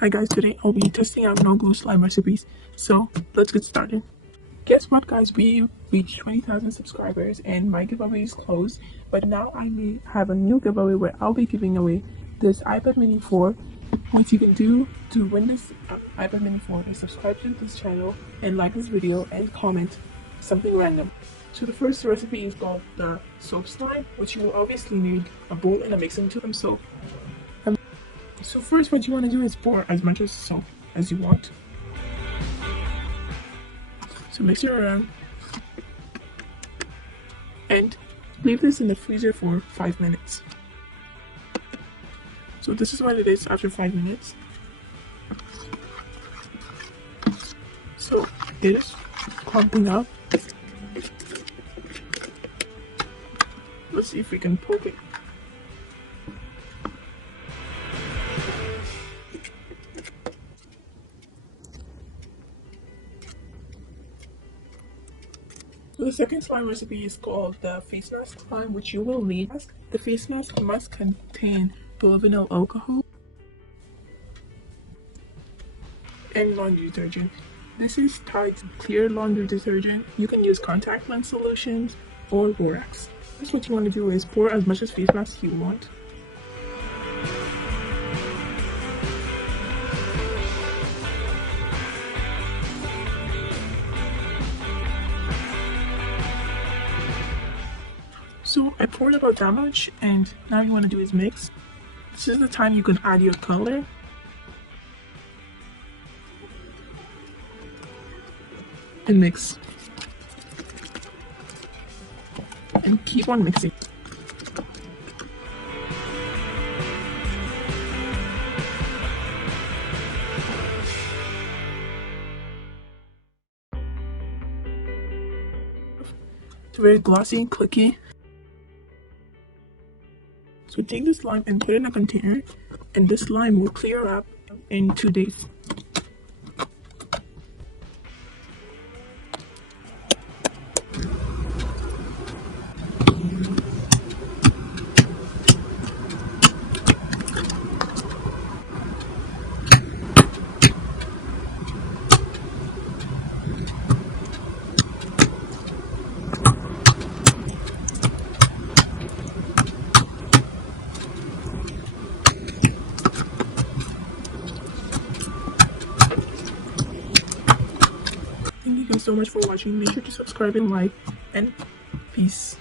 Hi guys, today I'll be testing out no glue slime recipes. So let's get started. Guess what guys, we reached 20,000 subscribers and my giveaway is closed. But now I may have a new giveaway where I'll be giving away this iPad mini 4. What you can do to win this iPad mini 4 is subscribe to this channel and like this video and comment something random. So the first recipe is called the soap slime, which you will obviously need a bowl and a mixing tube and soap. So first what you want to do is pour as much as soap as you want. So mix it around and leave this in the freezer for 5 minutes. So this is what it is after 5 minutes. So it is clumping up. Let's see if we can poke it. So the second slime recipe is called the face mask slime, which you will need. The face mask must contain polyvinyl alcohol and laundry detergent. This is tied to clear laundry detergent. You can use contact lens solutions or borax. This what you want to do is pour as much as face mask you want. So I poured about that much, and now you want to do is mix. This is the time you can add your color. And mix. And keep on mixing. It's very glossy and clicky. So take this slime and put it in a container, and this slime will clear up in 2 days. Thank you guys so much for watching. Make sure to subscribe and like, and peace.